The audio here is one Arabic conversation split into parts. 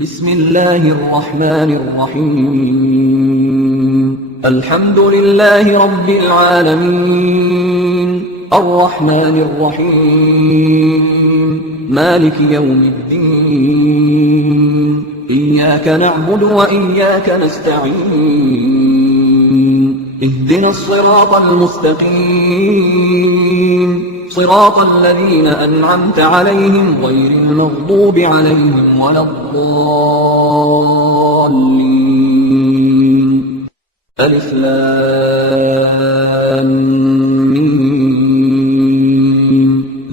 بسم الله الرحمن الرحيم الحمد لله رب العالمين الرحمن الرحيم مالك يوم الدين إياك نعبد وإياك نستعين اهدنا الصراط المستقيم صراط الذين أنعمت عليهم غير المغضوب عليهم ولا الضالين ألف لام ميم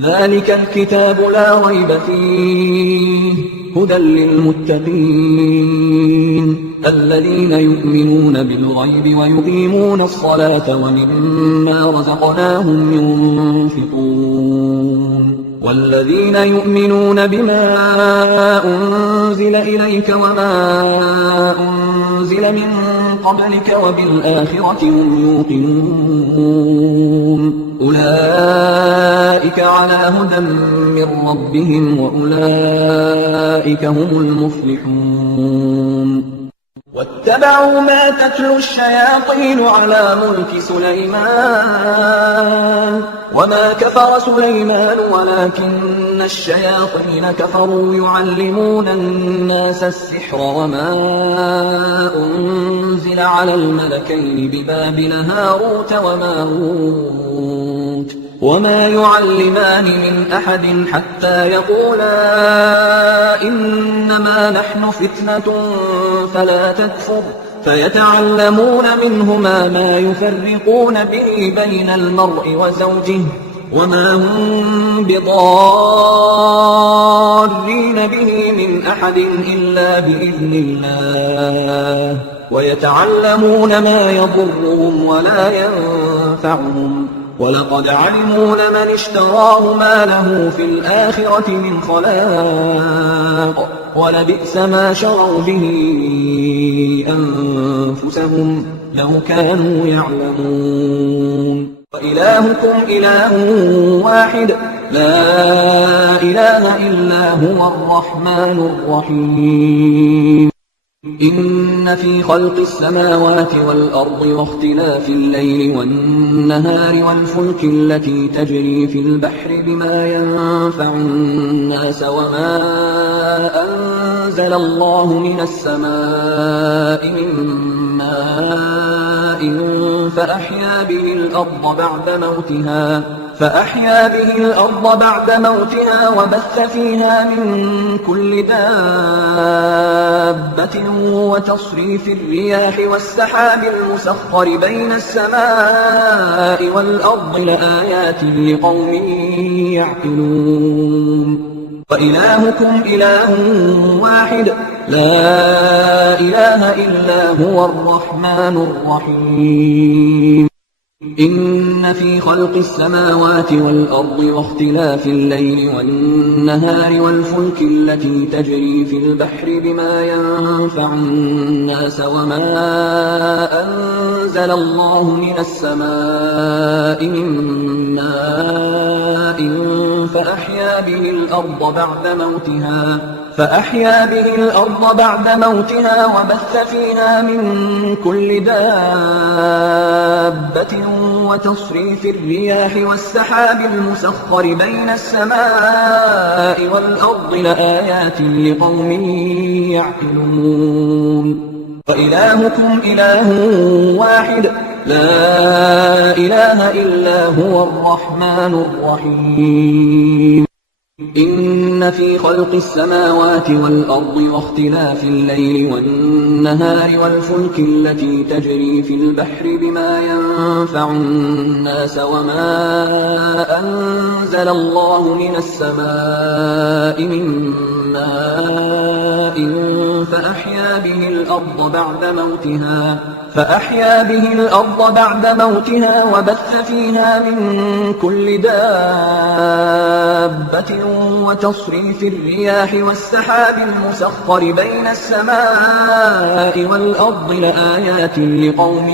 ذلك الكتاب لا ريب فيه هدى للمتقين الذين يؤمنون بالغيب ويقيمون الصلاة ومما رزقناهم ينفقون والذين يؤمنون بما أنزل إليك وما أنزل من قبلك وبالآخرة هم يوقنون أولئك على هدى من ربهم وأولئك هم المفلحون واتبعوا ما تتلو الشياطين على ملك سليمان وما كفر سليمان ولكن الشياطين كفروا يعلمون الناس السحر وما أنزل على الملكين ببابل هاروت وماروت وما يعلمان من أحد حتى يقولا إنما نحن فتنة فلا تكفر فيتعلمون منهما ما يفرقون به بين المرء وزوجه وما هم بضارين به من أحد إلا بإذن الله ويتعلمون ما يضرهم ولا ينفعهم ولقد علموا لمن اشتراه ما له في الآخرة من خلاق ولبئس ما شروا به أنفسهم لو كانوا يعلمون وإلهكم إله واحد لا إله إلا هو الرحمن الرحيم إن في خلق السماوات والأرض واختلاف الليل والنهار والفلك التي تجري في البحر بما ينفع الناس وما أنزل الله من السماء من ماء فأحيا به الأرض بعد موتها وبث فيها من كل دابة وتصريف الرياح والسحاب المسخر بين السماء والأرض لآيات لقوم يعقلون وإلهكم إله واحد لا إله إلا هو الرحمن الرحيم إن في خلق السماوات والأرض واختلاف الليل والنهار والفلك التي تجري في البحر بما ينفع الناس وما أنزل الله من السماء من ماء فأحيا به الأرض بعد موتها وبث فيها من كل دابة وتصريف الرياح والسحاب المسخر بين السماء والأرض لآيات لقوم يعقلون وإلهكم إله واحد لا إله إلا هو الرحمن الرحيم إن في خلق السماوات والأرض واختلاف الليل والنهار والفلك التي تجري في البحر بما ينفع الناس وما أنزل الله من السماء من ماء فأحيا به الأرض بعد موتها وبث فيها من كل دابة وتصريف الرياح والسحاب المسخر بين السماء والأرض لآيات لقوم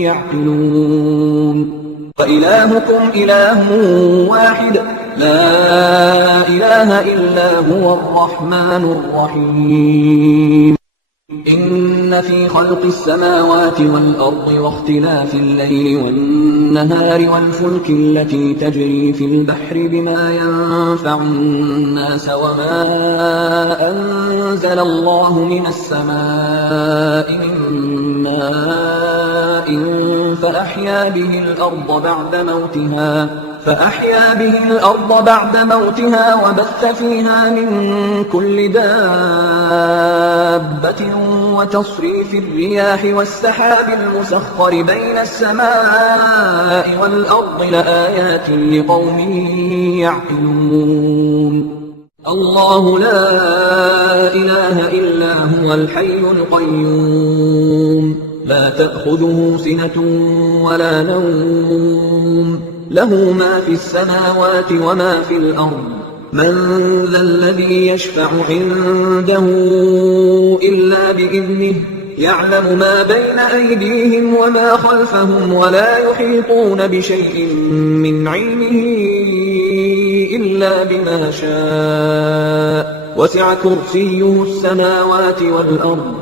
يعقلون وإلهكم إله واحد لا إله إلا هو الرحمن الرحيم. إن في خلق السماوات والأرض واختلاف الليل والنهار والفلك التي تجري في البحر بما ينفع الناس وما أنزل الله من السماء من ماء فأحيا به الأرض بعد موتها وبث فيها من كل دابة وتصريف الرياح والسحاب المسخر بين السماء والأرض لآيات لقوم يعقلون. الله لا إله إلا هو الحي القيوم لا تأخذه سنة ولا نوم له ما في السماوات وما في الأرض من ذا الذي يشفع عنده إلا بإذنه يعلم ما بين أيديهم وما خلفهم ولا يحيطون بشيء من علمه إلا بما شاء وسع كرسيه السماوات والأرض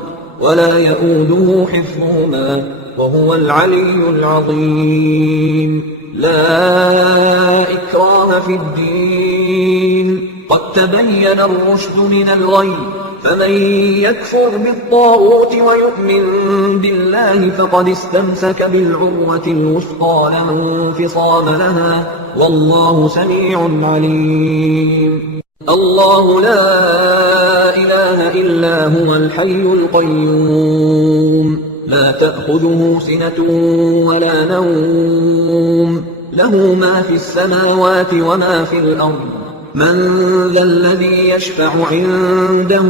ولا يؤوده حفظهما وهو العلي العظيم. لا إكراه في الدين قد تبين الرشد من الغي فمن يكفر بالطاغوت ويؤمن بالله فقد استمسك بالعروة الوثقى لا انفصام لها والله سميع عليم. الله لا إله إلا هو الحي القيوم لا تأخذه سنة ولا نوم له ما في السماوات وما في الأرض من ذا الذي يشفع عنده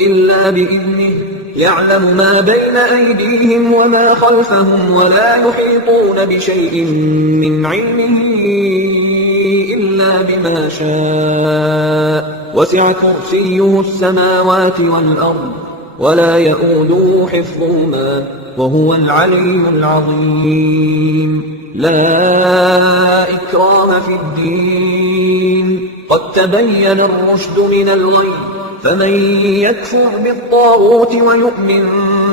إلا بإذنه يعلم ما بين أيديهم وما خلفهم ولا يحيطون بشيء من علمه إلا بما شاء وسع كرسيه السماوات والأرض ولا يؤوده حفظهما وهو العلي العظيم. لا إكراه في الدين قد تبين الرشد من الغي فمن يكفر بالطاغوت ويؤمن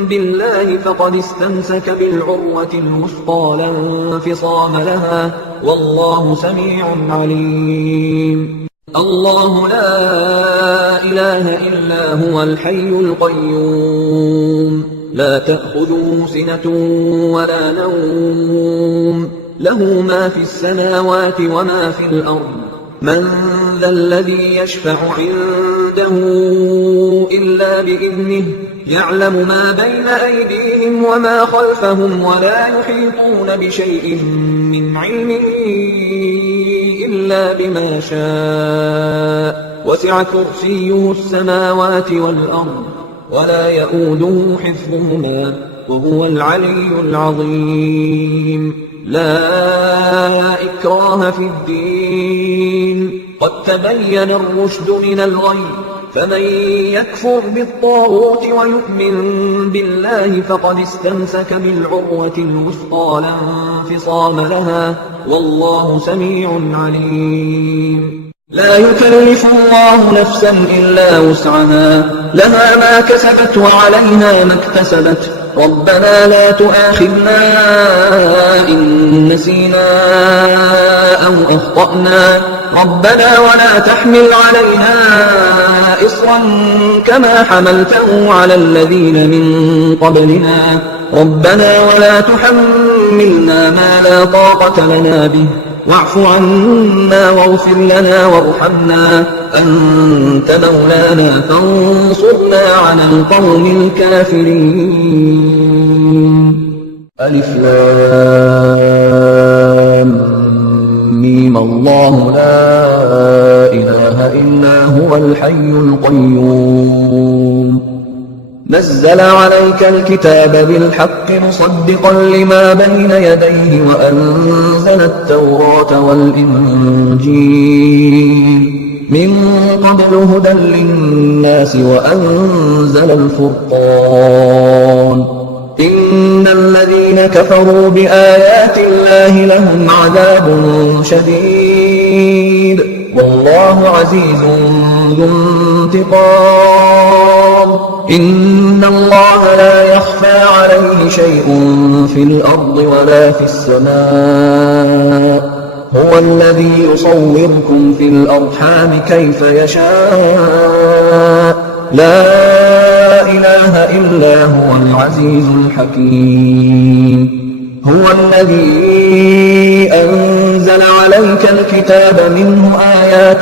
بالله فقد استمسك بالعروة الوثقى لا انفصام لها والله سميع عليم. الله لا إله إلا هو الحي القيوم لا تأخذه سنة ولا نوم له ما في السماوات وما في الأرض من ذا الذي يشفع عنده إلا بإذنه يعلم ما بين أيديهم وما خلفهم ولا يحيطون بشيء من علمه إلا بما شاء وسع كرسيه السماوات والأرض ولا يؤوده حفظهما وهو العلي العظيم. لا إكراه في الدين قد تبين الرشد من الغي فمن يكفر بالطاغوت ويؤمن بالله فقد استمسك بالعروة الوثقى لا انفصام لها والله سميع عليم. لا يكلف الله نفسا إلا وسعها لها ما كسبت وعليها ما اكتسبت ربنا لا تؤاخذنا إن نسينا أو أخطأنا ربنا ولا تحمل علينا إصرا كما حملته على الذين من قبلنا ربنا ولا تحملنا ما لا طاقة لنا به واعف عنا واغفر لنا وارحمنا أنت مولانا فانصرنا على القوم الكافرين. ألف لام ميم الله لا إله إلا هو الحي القيوم نزل عليك الكتاب بالحق مصدقا لما بين يديه وأنزل التوراة والإنجيل من قبل هدى للناس وأنزل الفرقان إن الذين كفروا بآيات الله لهم عذاب شديد والله عزيز ذو انتقام إن الله لا يخفى عليه شيء في الأرض ولا في السماء هو الذي يصوركم في الأرحام كيف يشاء لا إله إلا هو العزيز الحكيم هو الذي أنزل عليك الكتاب منه آيات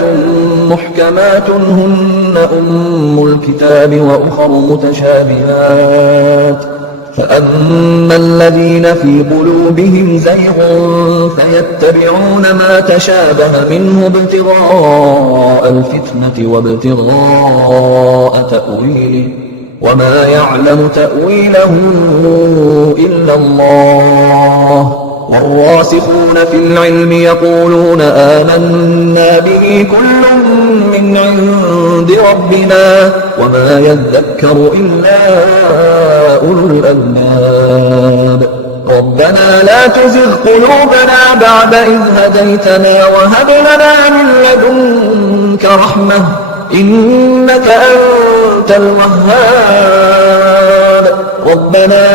محكمات هن أم الكتاب وأخر متشابهات فأما الذين في قلوبهم زيغ فيتبعون ما تشابه منه ابتغاء الفتنة وابتغاء تأويله وما يعلم تأويله إلا الله والراسخون في العلم يقولون آمنا به كل من عند ربنا وما يذكر إلا أولو الألباب ربنا لا تزغ قلوبنا بعد إذ هديتنا وهب لنا من لدنك رحمة إنك أنت الوهاب ربنا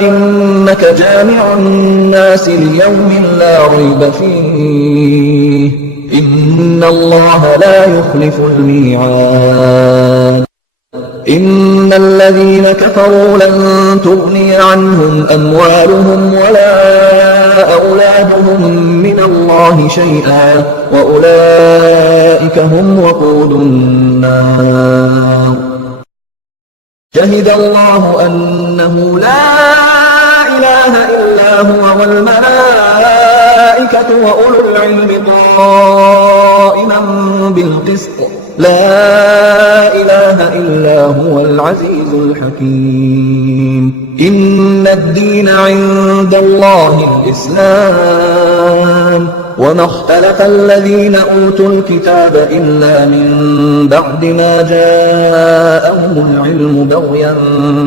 إنك جامع الناس ليوم لا ريب فيه إن الله لا يخلف الميعاد إن الذين كفروا لن تغني عنهم أموالهم ولا أولادهم من الله شيئا وأولئك هم وقود النار شهد الله أنه لا إله إلا هو والملائكة وأولو العلم قائما بالقسط لا إله إلا هو العزيز الحكيم إن الدين عند الله الإسلام وما اختلف الذين أوتوا الكتاب إلا من بعد ما جاءهم العلم بغيا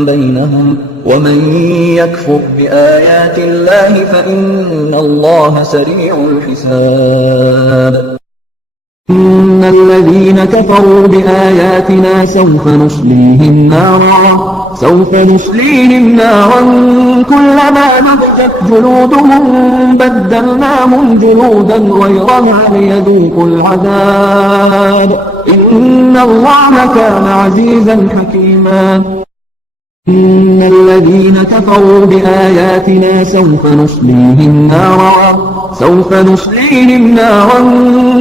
بينهم ومن يكفر بآيات الله فإن الله سريع الحساب إن الذين كفروا بآياتنا سوف نصليهم نارا كلما نضجت جلودهم بدلناهم جلودا غيرها ليذوقوا العذاب إن الله كان عزيزا حكيما إن الذين كفروا بآياتنا سوف نصليهم نارا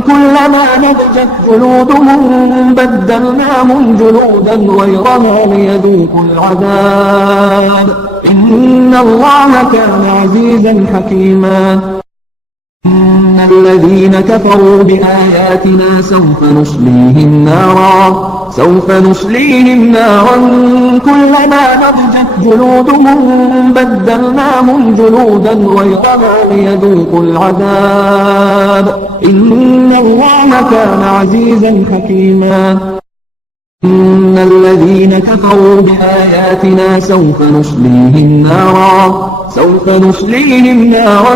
كلما نضجت جلودهم بدلناهم جلودا غيرها ليذوقوا العذاب إن الله كان عزيزا حكيما إن الذين كفروا بآياتنا سوف نصليهم نارا كلما نضجت جلودهم بدلناهم جلودا غيرها ليذوقوا العذاب إن الله كان عزيزا حكيما إن الذين كفروا بآياتنا سوف نصليهم نارا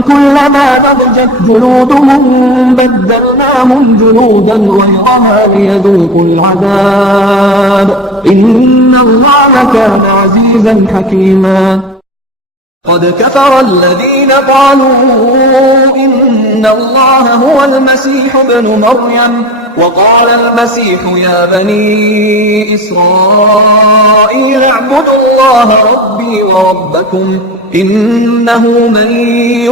كلما نضجت جلودهم بدلناهم جلودا غيرها ليذوقوا العذاب إن الله كان عزيزا حكيما قد كفر الذين قالوا إن الله هو المسيح ابن مريم وقال المسيح يا بني إسرائيل اعبدوا الله ربي وربكم إنه من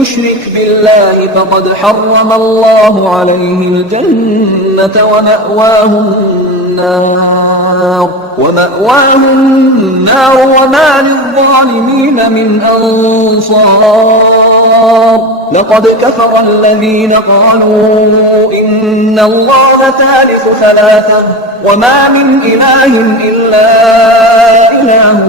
يشرك بالله فقد حرم الله عليه الجنة ومأواه النار وما للظالمين من أنصار لقد كفر الذين قالوا إن الله ثالث ثلاثة وما من إله إلا إله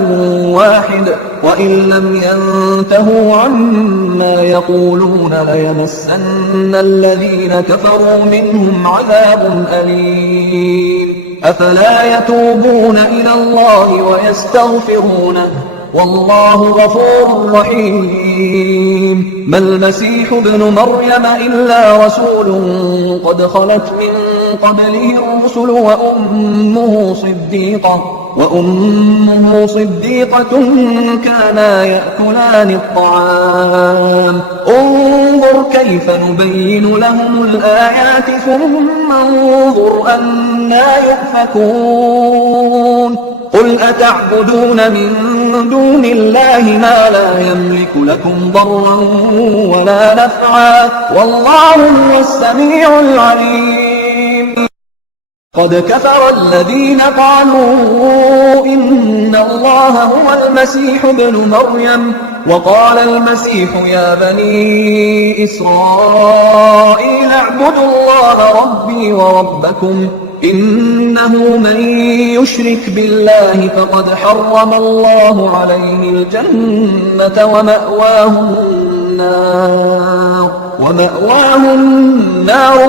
واحد وإن لم ينتهوا عما يقولون ليمسن الذين كفروا منهم عذاب أليم أفلا يتوبون إلى الله ويستغفرونه والله غفور رحيم. ما المسيح ابن مريم إلا رسول قد خلت من قبله الرسل وأمه صديقة كانا يأكلان الطعام. انظر كيف نبين لهم الآيات ثم انظر أنى يؤفكون. قل أتعبدون من دون الله ما لا يملك لكم ضرا ولا نفعا والله هو السميع العليم. قد كفر الذين قالوا إن الله هو المسيح ابن مريم وقال المسيح يا بني إسرائيل اعبدوا الله ربي وربكم إنه من يشرك بالله فقد حرم الله عليه الجنة ومأواه النار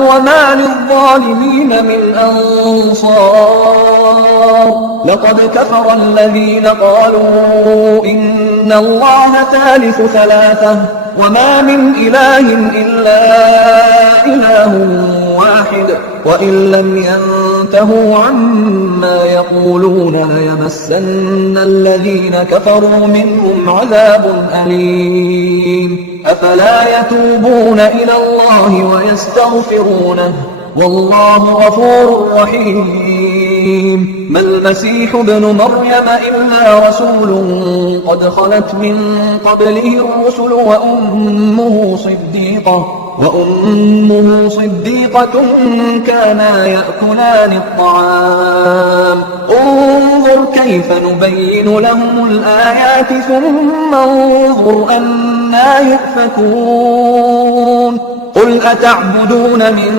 وما للظالمين من أنصار. لقد كفر الذين قالوا إن الله ثالث ثلاثة وما من إله إلا إله واحد وإن لم ينتهوا عما يقولون ليمسن الذين كفروا منهم عذاب أليم. أفلا يتوبون إلى الله ويستغفرونه والله غفور رحيم. ما المسيح ابن مريم إلا رسول قد خلت من قبله الرسل وأمه صديقة كانا يأكلان الطعام. انظر كيف نبين لهم الآيات ثم انظر أنى يؤفكون. قل أتعبدون من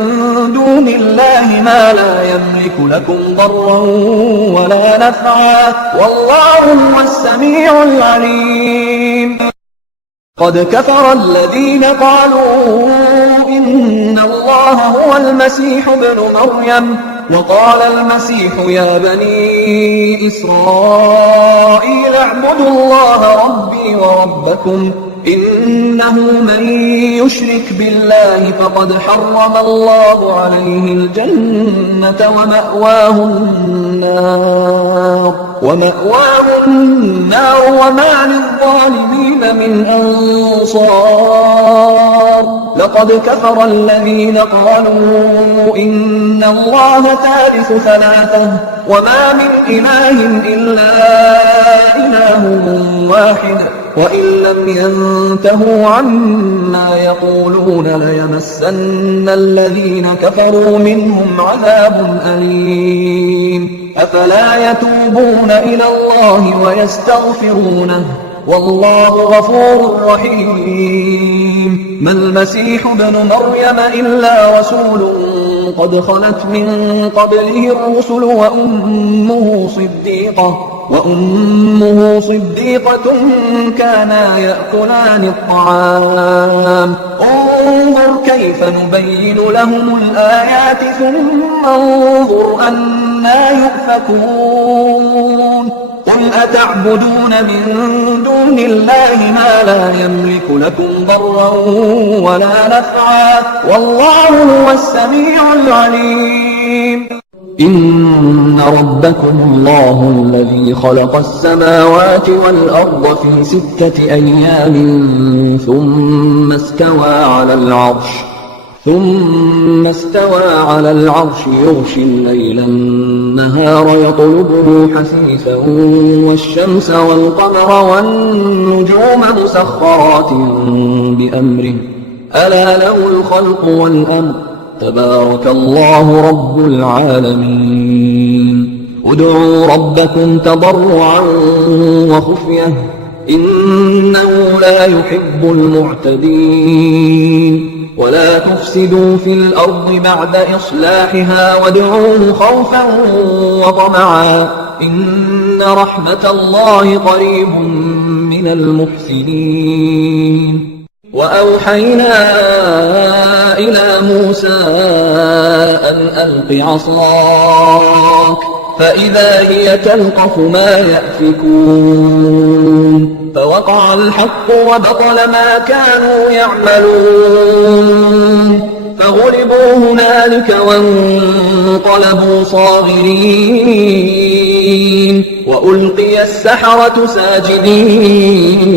دون الله ما لا يملك لكم ضرا ولا نفعا والله هو السميع العليم. قد كفر الذين قالوا إن الله هو المسيح ابن مريم وقال المسيح يا بني إسرائيل اعبدوا الله ربي وربكم إنه من يشرك بالله فقد حرم الله عليه الجنة ومأواه النار وما للظالمين من أنصار. لقد كفر الذين قالوا إن الله ثالث ثلاثة وما من إله إلا إله واحد وإن لم ينتهوا عما يقولون ليمسن الذين كفروا منهم عذاب أليم. أفلا يتوبون إلى الله ويستغفرونه والله غفور رحيم. ما المسيح ابن مريم إلا رسول قد خلت من قبله الرسل وأمه صديقة كانا يأكلان الطعام. انظر كيف نبين لهم الآيات ثم انظر أنى يؤفكون. قل أتعبدون من دون الله ما لا يملك لكم ضرا ولا نفعا والله هو السميع العليم. إن ربكم الله الذي خلق السماوات والأرض في 6 أيام ثم استوى على العرش يغشي الليل النهار يطلبه حثيثا والشمس والقمر والنجوم مسخرات بأمره ألا له الخلق والأمر تبارك الله رب العالمين. ادعوا ربكم تضرعا وخفية إنه لا يحب المعتدين. ولا تفسدوا في الأرض بعد إصلاحها وادعوه خوفا وطمعا إن رحمة الله قريب من المحسنين. وأوحينا إلى موسى أن ألق عصاك فإذا هي تلقف ما يأفكون فوقع الحق وبطل ما كانوا يعملون فغلبوا هنالك وانقلبوا صاغرين وألقي السحرة ساجدين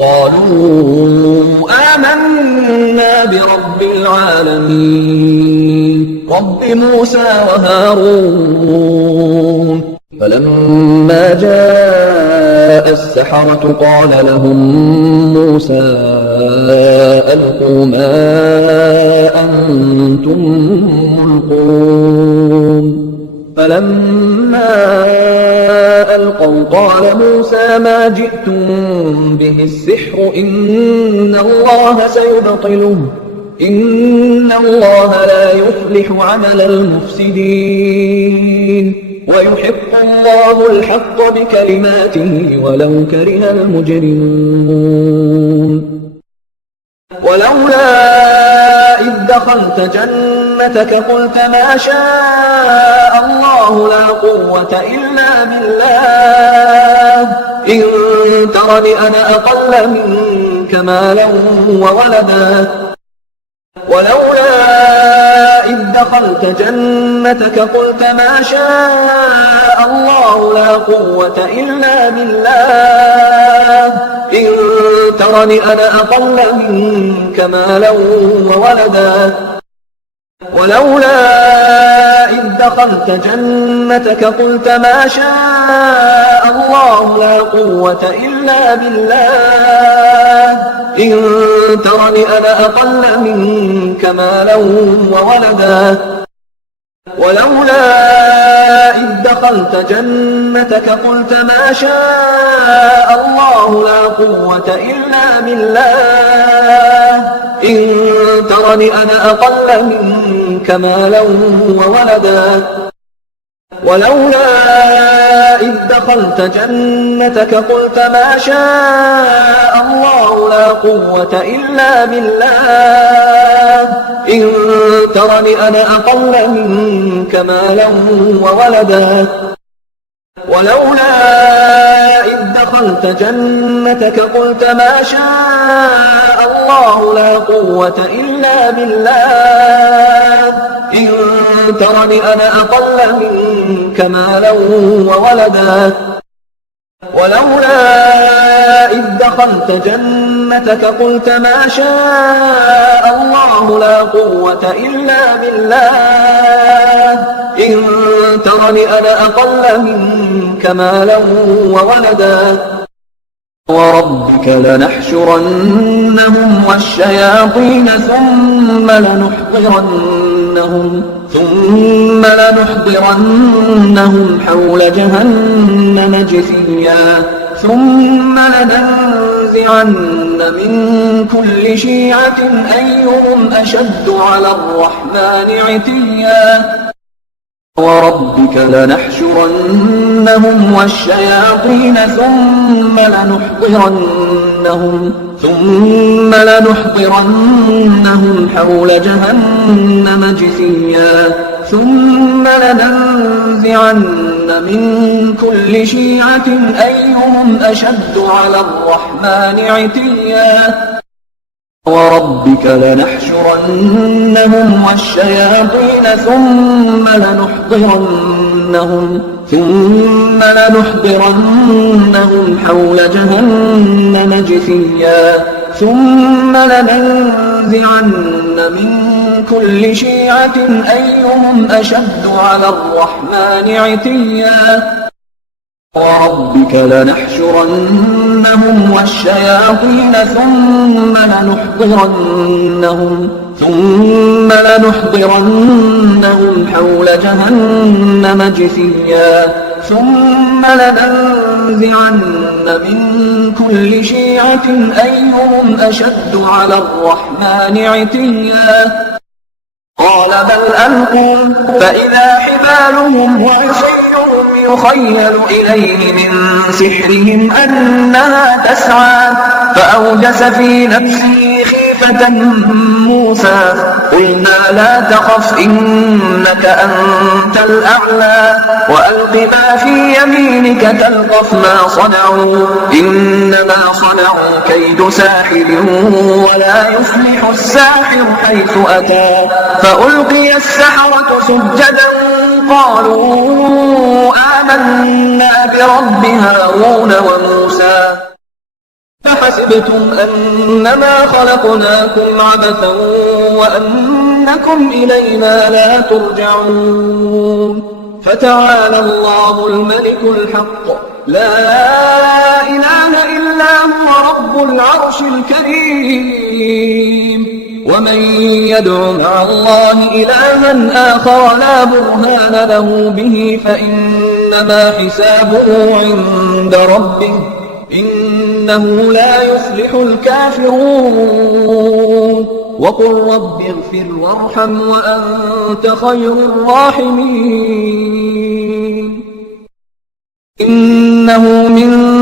قالوا آمنا برب العالمين رب موسى وهارون فلما جاء السحرة قال لهم موسى ألقوا ما أنتم ملقون فلما ألقوا قال موسى ما جئتم به السحر إن الله سيبطله إن الله لا يفلح عمل المفسدين ويحق الله الحق بكلماته ولو كره المجرمون ولولا إذ دخلت جنتك قلت ما شاء الله لا قوة إلا بالله إن ترني أنا أقل منك مالا وولدا ولولا إذ دخلت جنتك قلت ما شاء الله لا قوة إلا بالله إن ترني أنا أقل منك مالا وولدا ولولا إذ دخلت جنتك قلت ما شاء الله لا قوة إلا بالله إن ترني أنا أقل منك مالا وولدا ولولا إذ دخلت جنتك قلت ما شاء الله لا قوة إلا بالله إن ترني أنا أقل منك مالا وولدا ولولا إذ دخلت جنتك قلت ما شاء الله لا قوة إلا بالله إن ترني أنا أقل منك مالا وولدا ولولا إذ دخلت جنتك قلت ما شاء الله لا قوة إلا بالله إن ترني أنا أقل منك مالا وولدا ولولا إذ دخلت جنتك قلت ما شاء الله لا قوة إلا بالله إن ترني أنا أقل منك مالا وولدا وربك لنحشرنهم والشياطين ثم لنحضرنهم حول جهنم جثيا ثم لننزعن من كل شيعة أيهم أشد على الرحمن عتيا وربك لنحشرنهم والشياطين ثم لنحضرنهم حول جهنم جثيا ثم لننزعن من كل شيعة أيهم أشد على الرحمن عتيا وربك لنحشرنهم والشياطين ثم لنحضرنهم حول جهنم جثيا ثم لننزعن من كل شيعة أيهم أشد على الرحمن عتيا وربك لنحشرنهم والشياطين ثم لنحضرنهم حول جهنم جثيا ثم لننزعن من كل شيعة أيهم أشد على الرحمن عتيا قال بل ألقوا فإذا حبالهم وعصيهم يخيل إليه من سحرهم أنها تسعى فأوجس في نفسه خيفة فتى موسى قلنا لا تخف إنك أنت الأعلى وألق ما في يمينك تلقف ما صنعوا إنما صنعوا كيد ساحر ولا يفلح الساحر حيث أتى فألقي السحرة سجدا قالوا آمنا برب هارون وموسى فحسبتم أنما خلقناكم عبثا وأنكم إلينا لا ترجعون فتعالى الله الملك الحق لا إله إلا هو رب العرش الكريم ومن يدع مع الله إلها آخر لا برهان له به فإنما حسابه عند ربه إنه لا يفلح الكافرون وقل رب اغفر وارحم وأنت خير الراحمين إنه من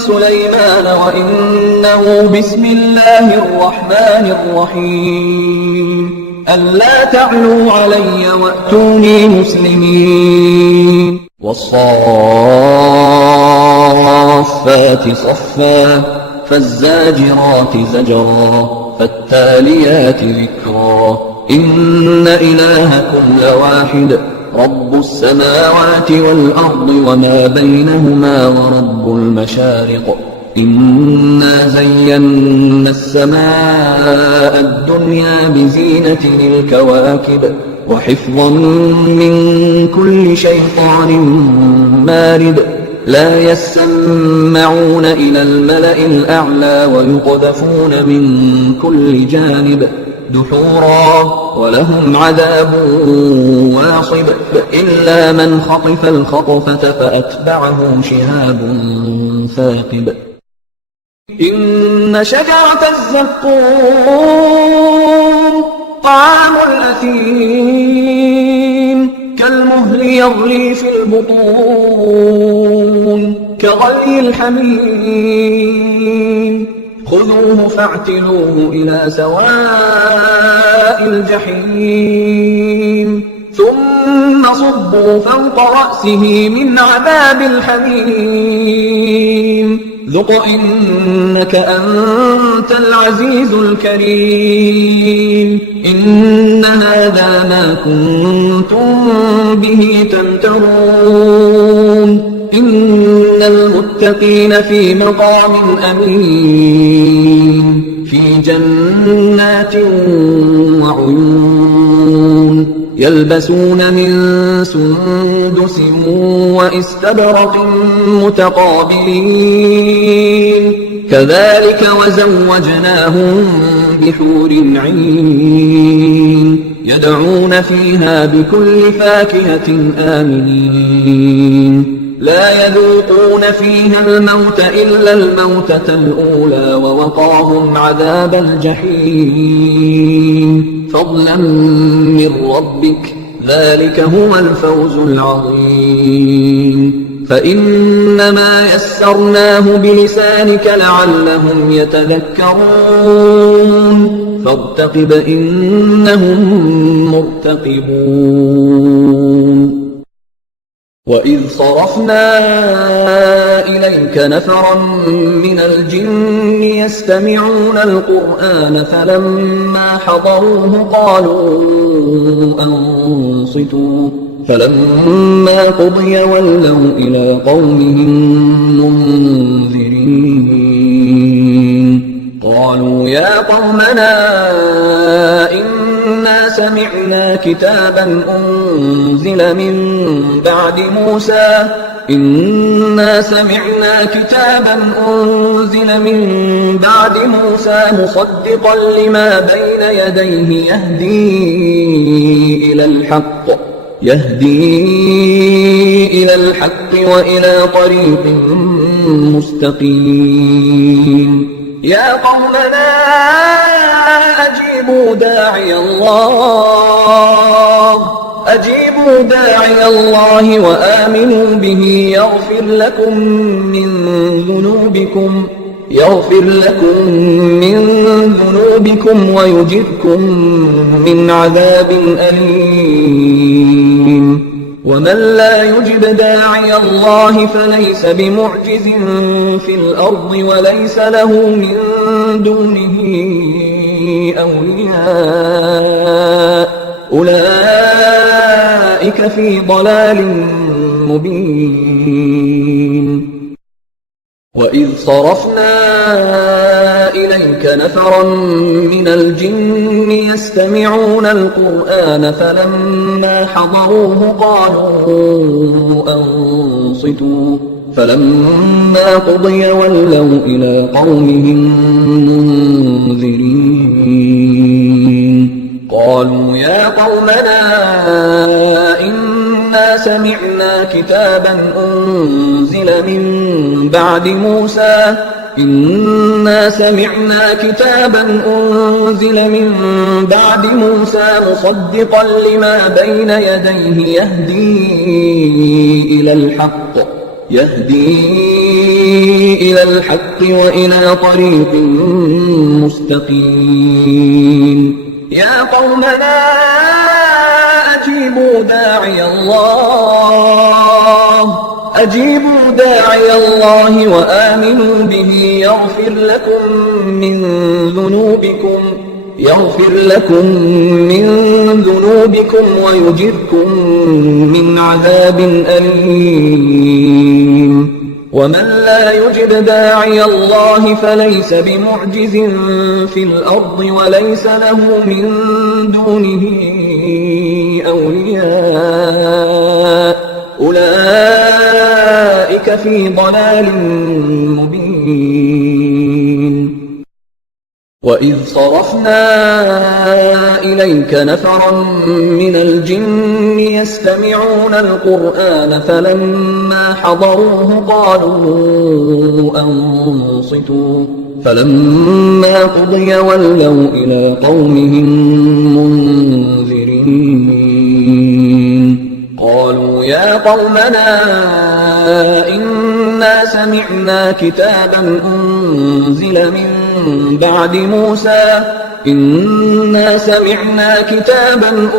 سليمان وإنه بسم الله الرحمن الرحيم ألا تعلوا علي وأتوني مسلمين والصافات صفا فالزاجرات زجرا فالتاليات ذكرا إن إلهكم لواحد رب السماوات والأرض وما بينهما ورب المشارق إنا زينا السماء الدنيا بزينة الكواكب وحفظا من كل شيطان مارد لا يسمعون إلى الملأ الأعلى ويقذفون من كل جانب دحورا ولهم عذاب واصب إلا من خطف الخطفة فأتبعه شهاب ثاقب إن شجرة الزقوم طعام الأثيم كالمهل يغلي في البطون كغلي الحميم خذوه فاعتلوه إلى سواء الجحيم ثم صبوا فوق رأسه من عذاب الحميم ذق إنك أنت العزيز الكريم إن هذا ما كنتم به تمترون إن المتقين في مقام أمين في جنات وعيون يلبسون من سندس وإستبرق متقابلين كذلك وزوجناهم بحور عين يدعون فيها بكل فاكهة آمنين لا يذوقون فيها الموت إلا الموتة الأولى ووقاهم عذاب الجحيم فضلا من ربك ذلك هو الفوز العظيم فإنما يسرناه بلسانك لعلهم يتذكرون فارتقب إنهم مرتقبون وإذ صرفنا إليك نفرا من الجن يستمعون القرآن فلما حضروه قالوا أنصتوا فلما قضي ولوا إلى قومهم منذرين قالوا يا قومنا إنا سمعنا كتابا أنزل من بعد موسى مصدقا لما بين يديه يهدي إلى الحق وإلى طريق مستقيم يا قومنا أجيبوا داعي الله وآمنوا به يغفر لكم من ذنوبكم يغفر لكم من ذنوبكم ويجركم من عذاب أليم ومن لا يجب داعي الله فليس بمعجز في الأرض وليس له من دونه أولياء أولئك في ضلال مبين وإذ صرفنا إليك نفرا من الجن يستمعون القرآن فلما حضروه قالوا أنصتوا فلما قضي ولوا إلى قومهم منذرين قالوا يا قومنا إنا سمعنا كتابا أنزل من بعد موسى مصدقا لما بين يديه يهدي إلى الحق وإلى طريق مستقيم يا قومنا أجيبوا داعي الله وآمنوا به يغفر لكم من ذنوبكم ويجركم من عذاب أليم ومن لا يجب داعي الله فليس بمعجز في الأرض وليس له من دونه أولياء أولئك في ضلال مبين وإذ صرفنا إليك نفرا من الجن يستمعون القرآن فلما حضروه قالوا أنصتوا فلما قضي ولوا إلى قومهم منذرين قالوا يا قومنا إنا سمعنا كتابا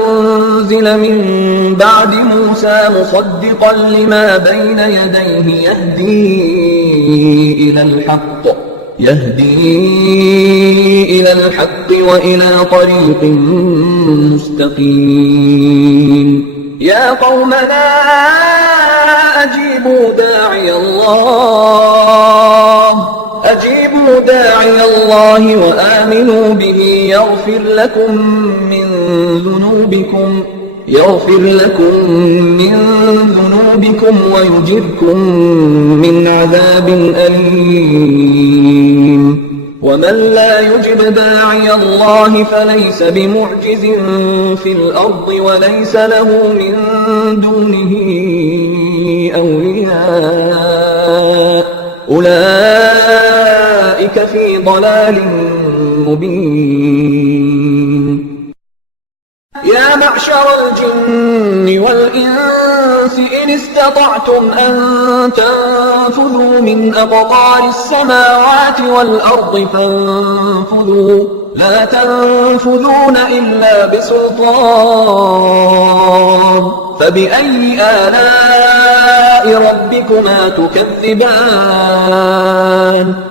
أنزل من بعد موسى مصدقا لما بين يديه يهدي إلى الحق وإلى طريق مستقيم يا قومنا أجيبوا داعي الله وآمنوا به يغفر لكم من ذنوبكم ويجركم من عذاب أليم ومن لا يجب داعي الله فليس بمعجز في الأرض وليس له من دونه أولياء أولئك في ضلال مبين يا معشر الجن والإنس إن استطعتم أن تنفذوا من أقطار السماوات والأرض فانفذوا لا تنفذون إلا بسلطان فبأي آلاء ربكما تكذبان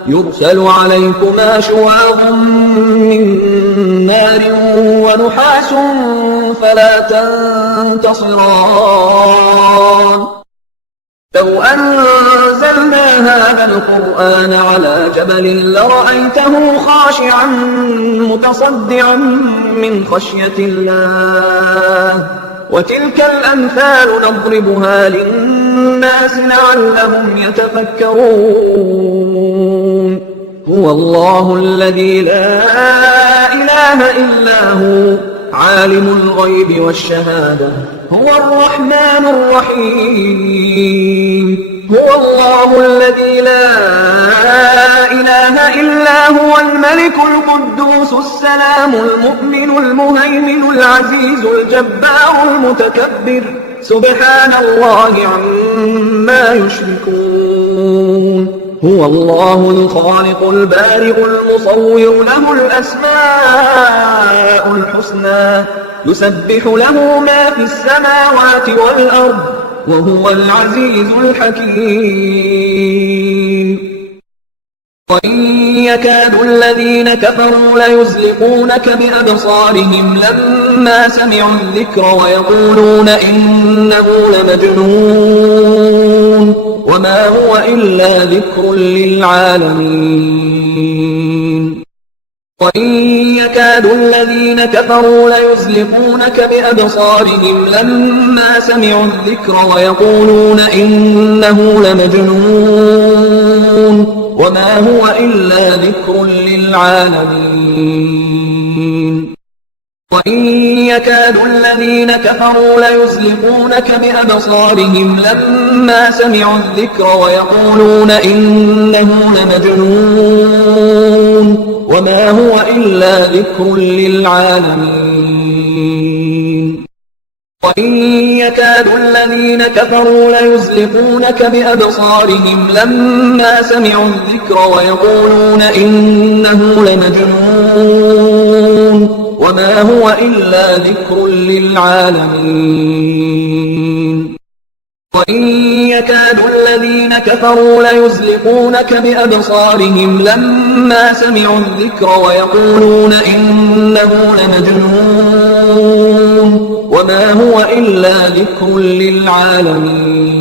يرسل عليكما شواظ من نار ونحاس فلا تنتصران لو أنزلنا هذا القرآن على جبل لرأيته خاشعا متصدعا من خشية الله وتلك الأمثال نضربها للناس لعلهم يتفكرون هو الله الذي لا إله إلا هو عالم الغيب والشهادة هو الرحمن الرحيم هو الله الذي لا إله إلا هو الملك القدوس السلام المؤمن المهيمن العزيز الجبار المتكبر سبحان الله عما يشركون هو الله الخالق البارئ المصور له الأسماء الحسنى يسبح له ما في السماوات والأرض وهو العزيز الحكيم وإن يكاد الذين كفروا ليزلقونك بأبصارهم لما سمعوا الذكر ويقولون إنه لمجنون وما هو إلا ذكر للعالمين وإن يكاد الذين كفروا ليزلقونك بأبصارهم لما سمعوا الذكر ويقولون إنه لمجنون وما هو إلا ذكر للعالمين وإن يكاد الذين كفروا ليزلقونك بأبصارهم لما سمعوا الذكر ويقولون إنه لمجنون وما هو إلا ذكر للعالمين وإن يكاد الذين كفروا ليزلقونك بأبصارهم لما سمعوا الذكر ويقولون إنه لمجنون وما هو إلا ذكر للعالمين وإن يكاد الذين كفروا ليزلقونك بأبصارهم لما سمعوا الذكر ويقولون إنه لمجنون وما هو إلا ذكر للعالمين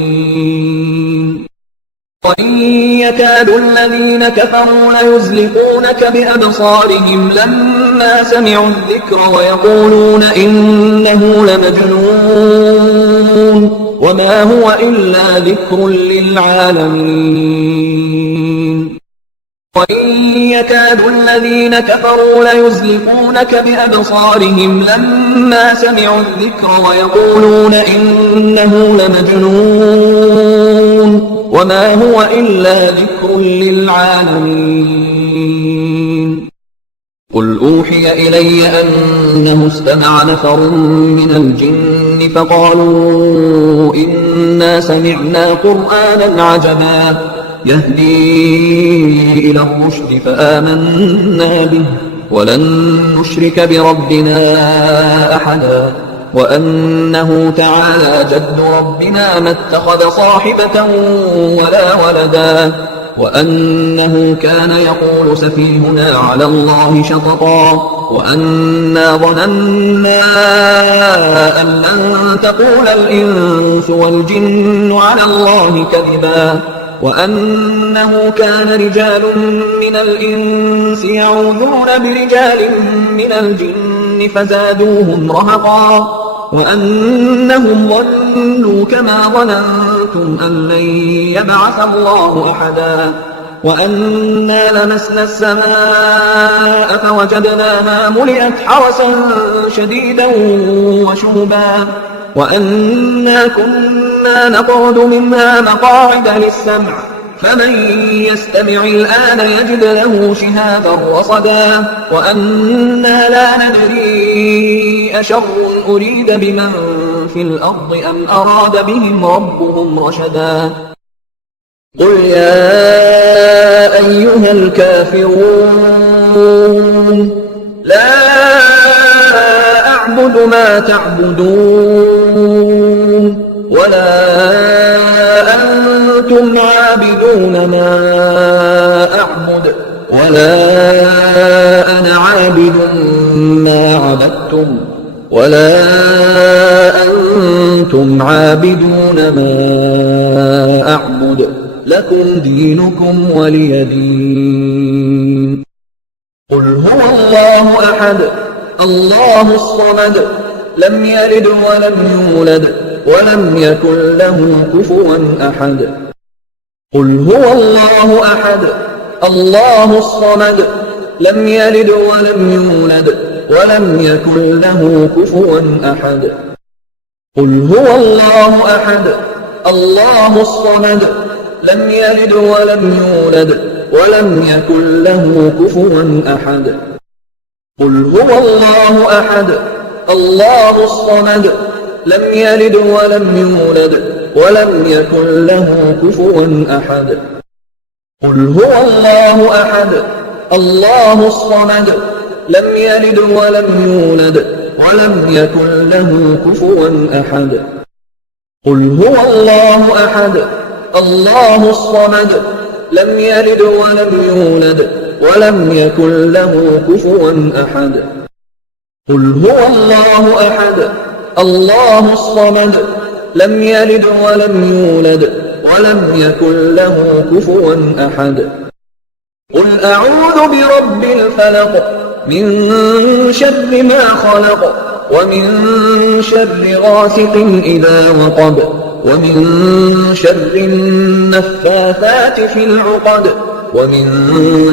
وإن يكاد الذين كفروا ليزلقونك بأبصارهم لما سمعوا الذكر ويقولون إنه لمجنون وما هو إلا ذكر للعالمين وإن يكاد الذين كفروا ليزلقونك بأبصارهم لما سمعوا الذكر ويقولون إنه لمجنون وما هو إلا ذكر للعالمين قل أوحي إلي أنه استمع نفر من الجن فقالوا إنا سمعنا قرآنا عجبا يهدي إلى الرشد فآمنا به ولن نشرك بربنا أحدا وأنه تعالى جد ربنا ما اتخذ صاحبة ولا ولدا وأنه كان يقول سفيهنا على الله شططا وأنا ظننا أن لن تقول الإنس والجن على الله كذبا وأنه كان رجال من الإنس يعوذون برجال من الجن فزادوهم رهقا وأنهم ظنوا كما ظننتم أن لن يبعث الله أحدا وأنا لمسنا السماء فوجدناها ملئت حرسا شديدا وشهبا وأنا كنا نقعد منها مقاعد للسمع فمن يستمع الآن يجد له شهابا رصدا وأنا لا ندري أشر أريد بمن في الأرض أم أراد بهم ربهم رشدا قل يا أيها الكافرون لا أعبد ما تعبدون ولا أنتم عابدون ما أعبد ولا أنا عابد ما عبدتم ولا أنتم عابدون ما أعبد لكم دينكم ولي دين قل هو الله أحد الله الصمد لم يلد ولم يولد ولم يكن له كفوا أحد قل هو الله أحد الله الصمد لم يلد ولم يولد ولم يكن له كفوا أحد قل هو الله أحد الله الصمد لم يلد ولم يولد ولم يكن له كفوا أحد قل هو الله أحد الله الصمد لم يلد ولم يولد ولم يكن له كفوا أحد قل هو الله أحد الله الصمد لم يلد ولم يولد ولم يكن له كفوا أحد قل هو الله أحد الله الصمد لم يلد ولم يولد ولم يكن له كفوا أحد قل هو الله أحد الله الصمد لم يلد ولم يولد ولم يكن له كفوا أحد قل أعوذ برب الفلق من شر ما خلق ومن شر غاسق إذا وقب ومن شر النفاثات في العقد ومن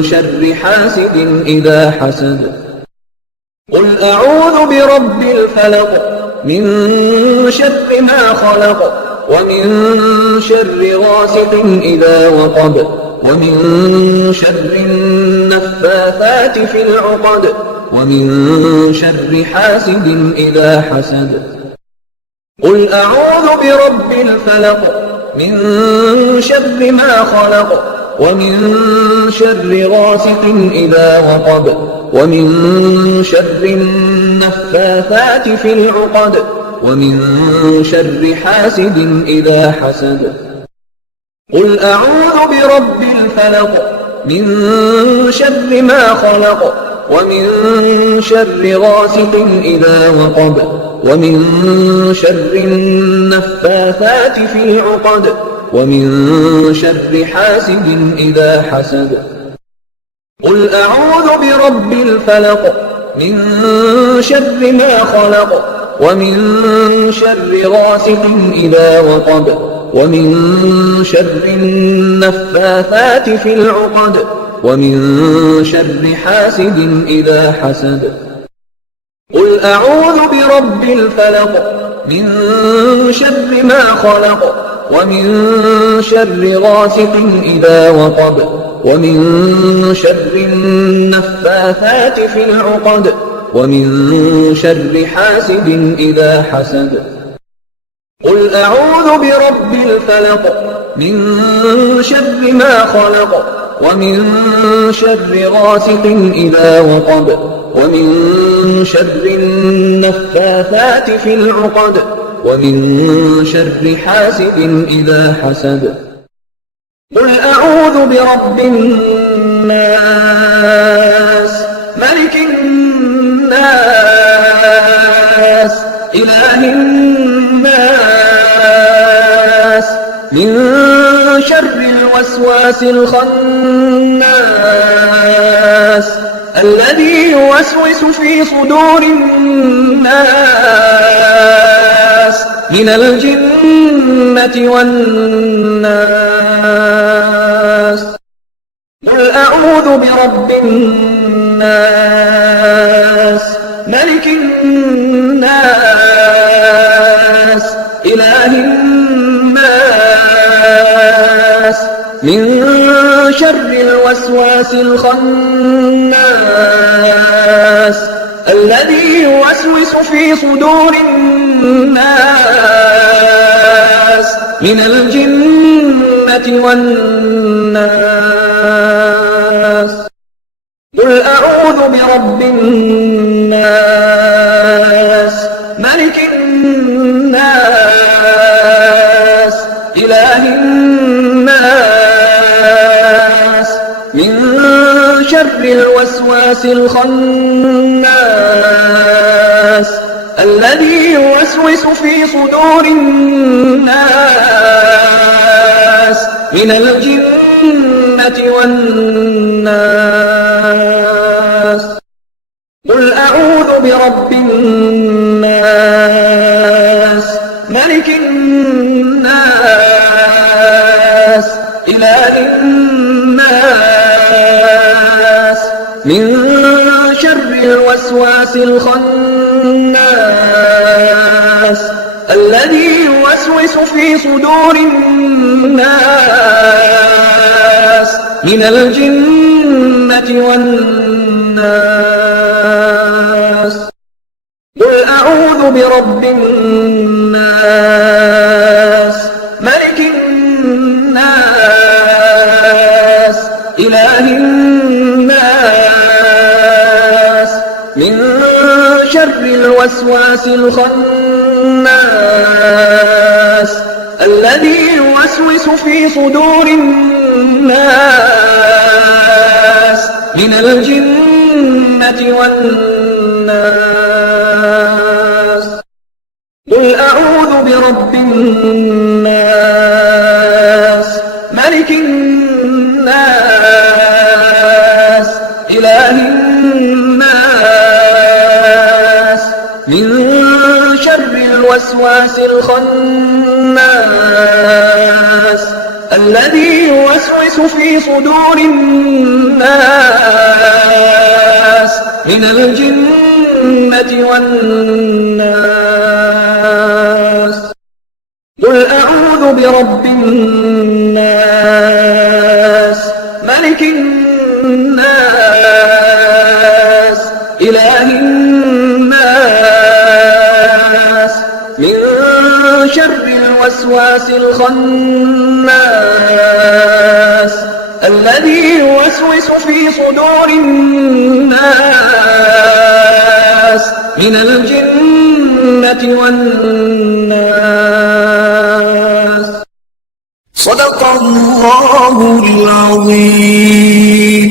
شر حاسد إذا حسد قل أعوذ برب الفلق من شر ما خلق ومن شر غاسق إذا وقب ومن شر النفاثات في العقد ومن شر حاسد إذا حسد قل أعوذ برب الفلق من شر ما خلق ومن شر غاسق إذا وقب ومن شر النفاثات في العقد ومن شر حاسد إذا حسد قل أعوذ برب الفلق من شر ما خلق ومن شر غاسق إذا وقب ومن شر النفاثات في العقد ومن شر حاسد إذا حسد قل أعوذ برب الفلق من شر ما خلق ومن شر غاسق إذا وقب ومن شر النفاثات في العقد ومن شر حاسد إذا حسد قل أعوذ برب الفلق من شر ما خلق ومن شر غاسق إذا وقب ومن شر النفاثات في العقد ومن شر حاسد إذا حسد قل أعوذ برب الفلق من شر ما خلق ومن شر غاسق إذا وقب ومن شر النفاثات في العقد ومن شر حاسد إذا حسد قل أعوذ برب الناس ملك الناس إله الناس من شر الوسواس الخناس الذي يوسوس في صدور الناس من الجنة والناس قل أعوذ برب الناس ملك الناس إله الناس من شر الوسواس الخناس الذي يوسوس في صدور الناس من الجنة والناس قل أعوذ برب الناس ملك الناس إله الناس من شر الوسواس الخناس الذي يوسوس في صدور الناس من الجنة والناس قل أعوذ برب الناس ملك الناس إله الناس من شر الوسواس الخناس الذي يوسوس في صدور الناس من الجنة والناس قل أعوذ برب الناس ملك الناس الوسواس الخناس الذي يوسوس في صدور الناس من الجنة والناس. قل أعوذ برب الناس ملك الناس إله الناس من شر الوسواس الخناس الذي يوسوس في صدور الناس من الجنة والناس. قل أعوذ برب الناس ملك الناس إله الناس من شر الوسواس الخناس الذي يوسوس في صدور الناس من الجنة والناس. صدق الله العظيم.